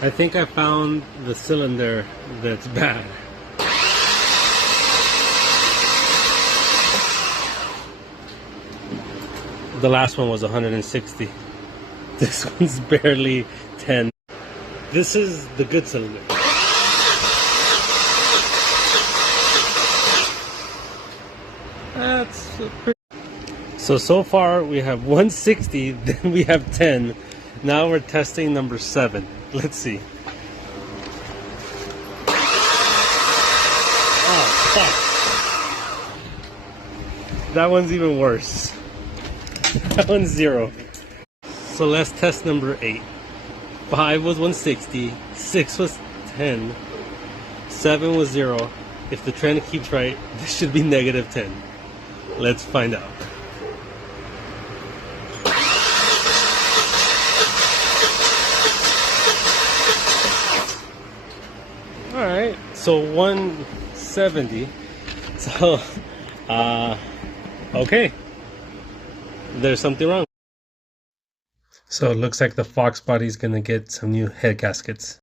I think I found the cylinder that's bad. The last one was 160. This one's barely 10. This is the good cylinder. That's pretty. So far we have 160, then we have 10. Now we're testing number 7. Let's see. Oh, fuck. That one's even worse. That one's 0. So let's test number 8. 5 was 160, 6 was 10, 7 was 0. If the trend keeps right, this should be negative 10. Let's find out. Alright, so 170. So, okay. There's something wrong. So it looks like the Foxbody is gonna get some new head gaskets.